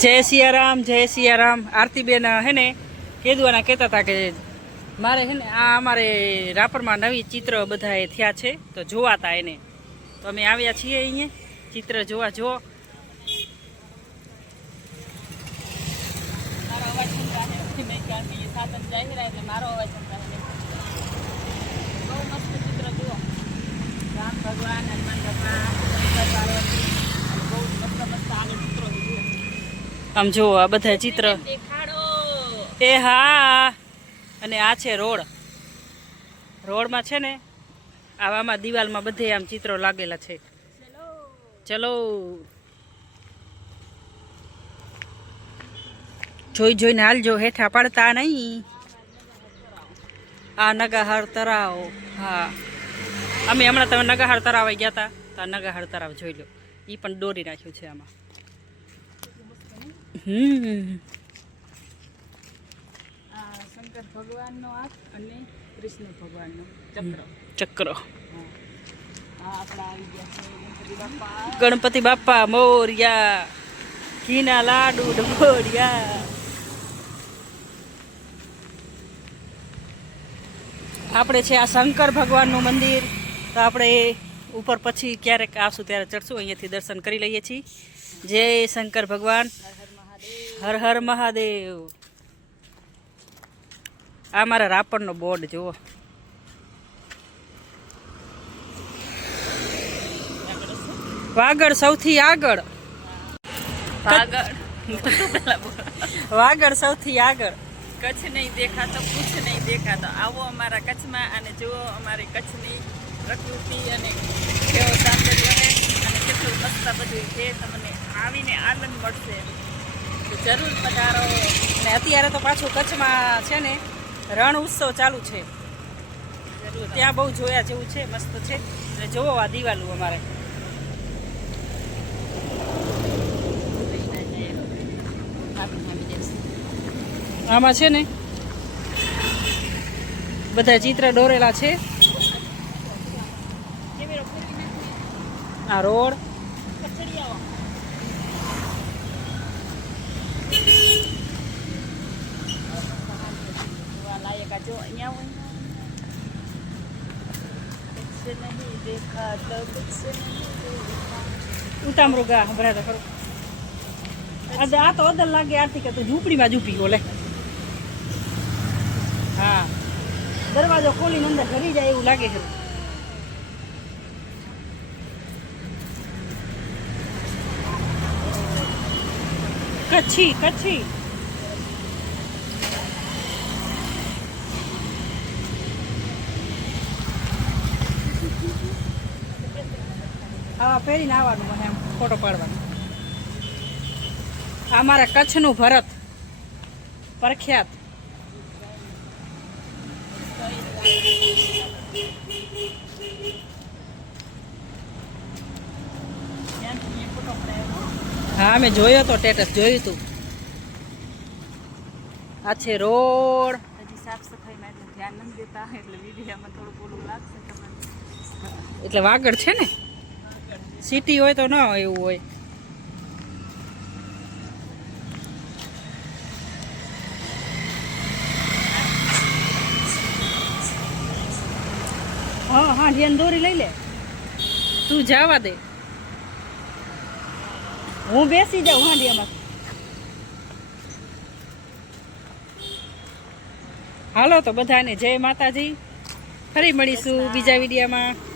જય સિયારામ જય સિયારામ. આરતીબેન હે ને, કેદવાના કહેતા હતા કે મારે હે ને, આ અમારે રાપરમાં નવી ચિત્ર બધાએ થયા છે, તો જોવાતા એને. તો અમે આવ્યા છીએ અહીંયા. ચિત્ર જોવા જો મારો અવાજ જાય એટલે મારો અવાજ સંભળાય છે બહુ મસ્ત ચિત્ર જુઓ રામ ભગવાન હનુમાન ભગવાન શંકર પાર્વતી અને બહુ મસ્ત મસ્ત આગળ ચિત્રો છે જુઓ આમ જુઓ આ બધા ચિત્ર. એ હા. અને આ છે રોડ. રોડમાં છે ને આવામાં દિવાલમાં બધે આમ ચિત્રો લાગેલા છે. ચલો. જોઈ જોઈને હાલજો હેઠા પડતા નહીં. આ નગાહાર તરાવ હા. અમે હમણાં તમે નગાહાર તરાવ ગયા હતા તો આ નગાહાર તરાવ જોઈ લો. એ પણ દોરી નાખ્યું છે આમાં. હમ શંકર ભગવાનનો હાથ અને કૃષ્ણ ભગવાનનો ચક્ર. ચક્ર. ગણપતિ બાપા. મોરિયા ઘીના લાડુ ડબોડિયા આપણે છે આ શંકર ભગવાનનું મંદિર. તો આપણે ઉપર પછી ક્યારેક આવશું ત્યારે ચડશું અહીંયાથી દર્શન કરી લઈએ છીએ. જય શંકર ભગવાન. હર હર મહાદેવ. આ મારા રાપણનો બોર્ડ જુઓ. વાગડ સૌથી આગળ. વાગડ. સૌથી આગળ. કચ્છ નહીં દેખાતો કુછ નહીં દેખાતો. આવો અમારા કચ્છમાં અને જુઓ અમારી કચ્છની પ્રકૃતિ અને કેવો સૌંદર્ય અને કેટલું મસ્ત બધું છે. તમને આવીને આનંદ મળશે. જરૂર પધારો. અને અત્યારે તો પાછું કચ્છમાં છે ને, રણ ઉત્સવ ચાલુ છે. જરૂર ત્યાં બહુ જોયા જેવું છે, મસ્ત છે. અને જોવો આ દિવાલું અમારે. આમાં છે ને, બધા ચિત્ર દોરેલા છે. આ રોડ લાયક આ જો અહીંયા દેખાતો ઉતામૃગા ભરાતા ખરું. આ તો અદલ લાગે આરતી કે તું ઝૂંપડીમાં ઝૂંપી ગયો લે. હા. દરવાજો ખોલીને અંદર ઘરી જાય એવું લાગે છે. કચ્છી કચ્છી. હા પહેરીને આવવાનું મને એમ ફોટો પાડવાનો. આ મારા કચ્છનું ભરત. પ્રખ્યાત. હા મેં જોયો તો ટેટસ જોયું હતું આ છે રોડ. હજી સાફ સફાઈમાં એટલે ધ્યાન નથી દેતા એટલે વિડીયામાં થોડું બોલું લાગશે તમને. એટલે વાગડ છે ને? સિટી હોય તો ન હોય એવું હોય. હા હા ધ્યાન દોરી લઈ લે. તું જવા દે. હું બેસી જાઉં હાંડિયામાં. હાલો તો બધાને જય માતાજી. ફરી મળીશું બીજા વિડીયામાં.